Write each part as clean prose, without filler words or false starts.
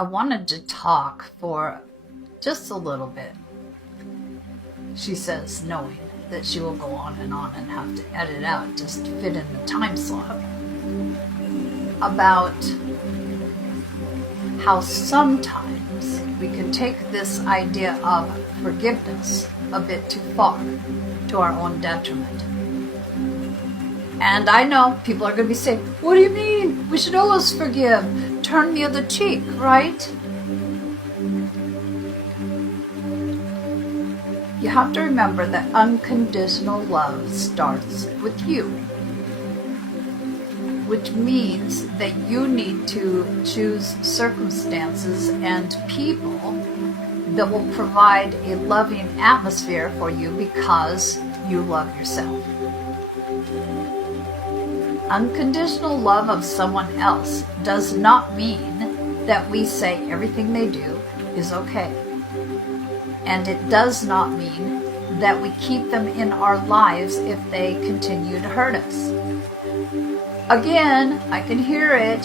I wanted to talk for just a little bit, she says, knowing that she will go on and have to edit out just to fit in the time slot, about how sometimes we can take this idea of forgiveness a bit too far, to our own detriment. And I know people are going to be saying, what do you mean? We should always forgive. Turn the other cheek, right? You have to remember that unconditional love starts with you, which means that you need to choose circumstances and people that will provide a loving atmosphere for you because you love yourself. Unconditional love of someone else does not mean that we say everything they do is okay. And it does not mean that we keep them in our lives if they continue to hurt us. Again, I can hear it.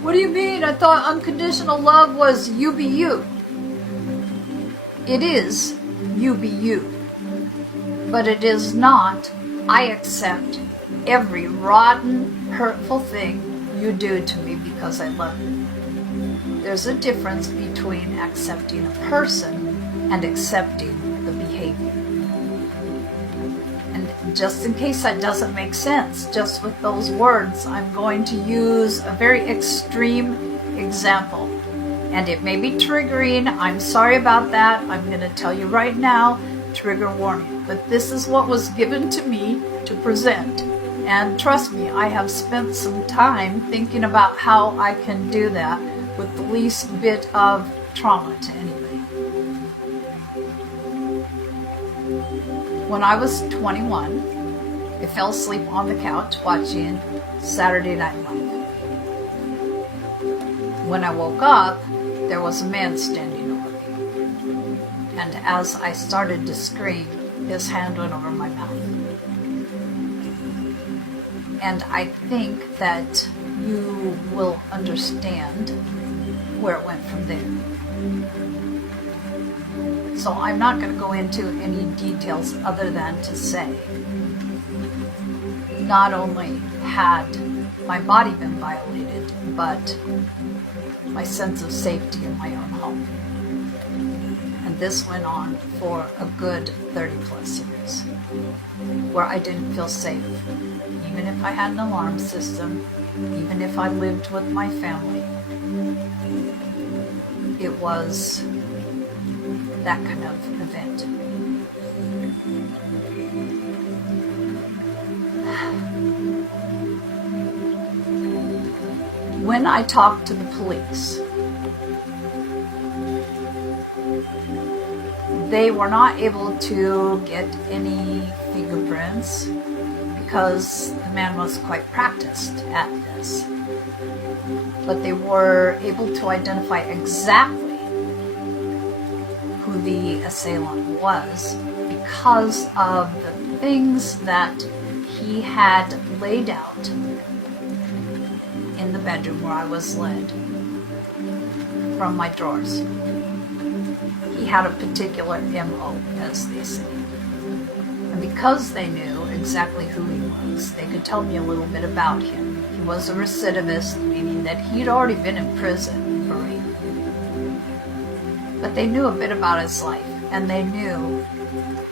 What do you mean? I thought unconditional love was you be you. It is you be you. But it is not, I accept every rotten, hurtful thing you do to me because I love you. There's a difference between accepting a person and accepting the behavior. And just in case that doesn't make sense, just with those words, I'm going to use a very extreme example. And it may be triggering. I'm sorry about that. I'm going to tell you right now, trigger warning. But this is what was given to me to present. And trust me, I have spent some time thinking about how I can do that with the least bit of trauma to anybody. When I was 21, I fell asleep on the couch watching Saturday Night Live. When I woke up, there was a man standing over me. And as I started to scream, his hand went over my mouth. And I think that you will understand where it went from there. So I'm not going to go into any details other than to say, not only had my body been violated, but my sense of safety in my own home. And this went on for a good 30 plus years, where I didn't feel safe. Even if I had an alarm system, even if I lived with my family, it was that kind of event. When I talked to the police, they were not able to get any fingerprints because the man was quite practiced at this. But they were able to identify exactly who the assailant was because of the things that he had laid out in the bedroom where I was led from my drawers. He had a particular MO, as they say. And because they knew exactly who he was, they could tell me a little bit about him. He was a recidivist, meaning that he'd already been in prison for rape. But they knew a bit about his life, and they knew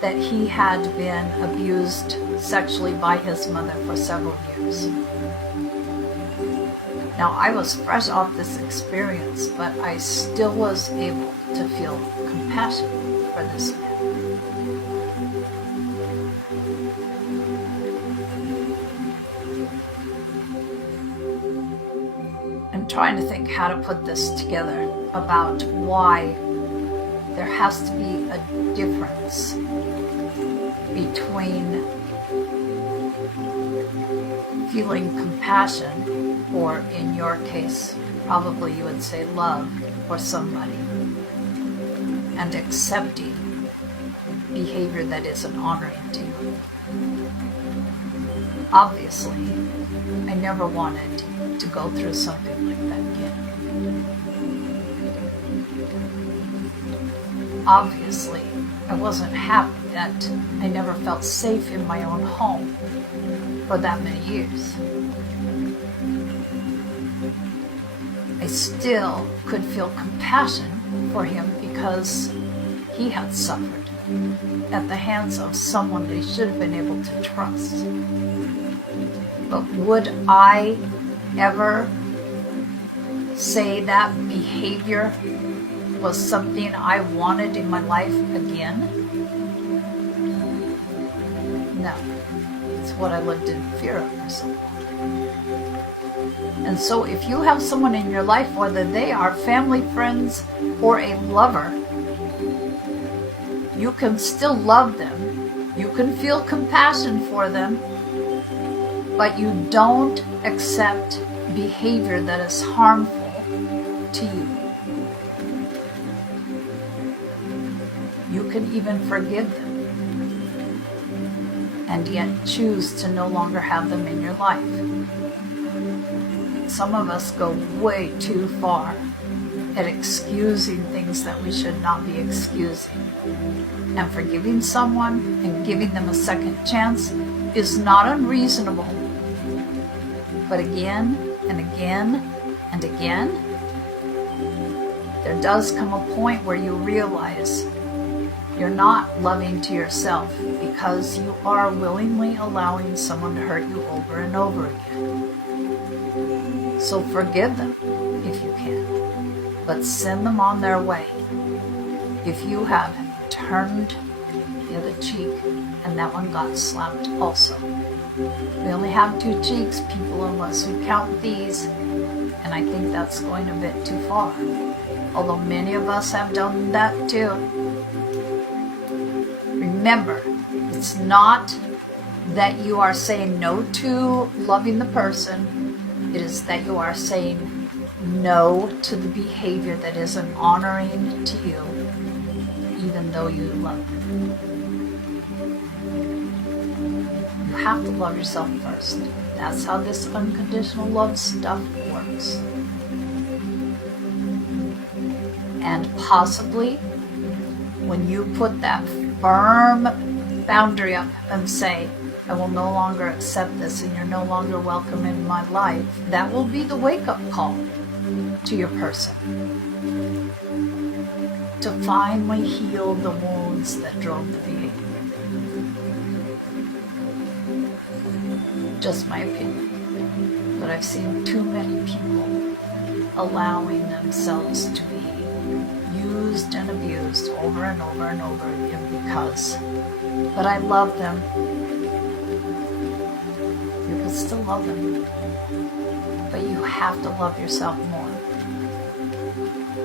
that he had been abused sexually by his mother for several years. Now, I was fresh off this experience, but I still was able to feel compassion for this man. I'm trying to think how to put this together about why there has to be a difference between feeling compassion, or in your case, probably you would say love for somebody, and accepting behavior that isn't honoring to you. Obviously, I never wanted to go through something like that again. obviously, I wasn't happy that I never felt safe in my own home for that many years. I still could feel compassion for him because he had suffered at the hands of someone that he should have been able to trust. But would I ever say that behavior was something I wanted in my life again? No. It's what I lived in fear of for so long. And so if you have someone in your life, whether they are family, friends, or a lover, you can still love them. You can feel compassion for them, but you don't accept behavior that is harmful to you. You can even forgive them and yet choose to no longer have them in your life. Some of us go way too far at excusing things that we should not be excusing. And forgiving someone and giving them a second chance is not unreasonable. But again and again and again, there does come a point where you realize you're not loving to yourself because you are willingly allowing someone to hurt you over and over again. So forgive them if you can, but send them on their way. If you have turned the other cheek and that one got slapped also. We only have two cheeks, people, unless we count these, and I think that's going a bit too far. Although many of us have done that too. Remember, it's not that you are saying no to loving the person. It is that you are saying no to the behavior that isn't honoring to you, even though you love them. You have to love yourself first. That's how this unconditional love stuff works. And possibly, when you put that firm boundary up and say, I will no longer accept this and you're no longer welcome in my life, that will be the wake-up call to your person to finally heal the wounds that drove the behavior. Just my opinion. But I've seen too many people allowing themselves to be used and abused over and over and over again because, but I love them. You can still love them, but you have to love yourself more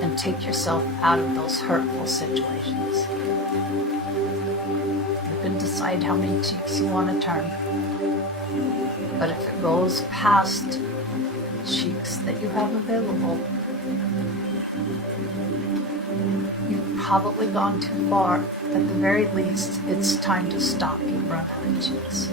and take yourself out of those hurtful situations. You can decide how many cheeks you want to turn, but if it goes past cheeks that you have available, you've probably gone too far. At the very least, it's time to stop. You've run out of cheeks.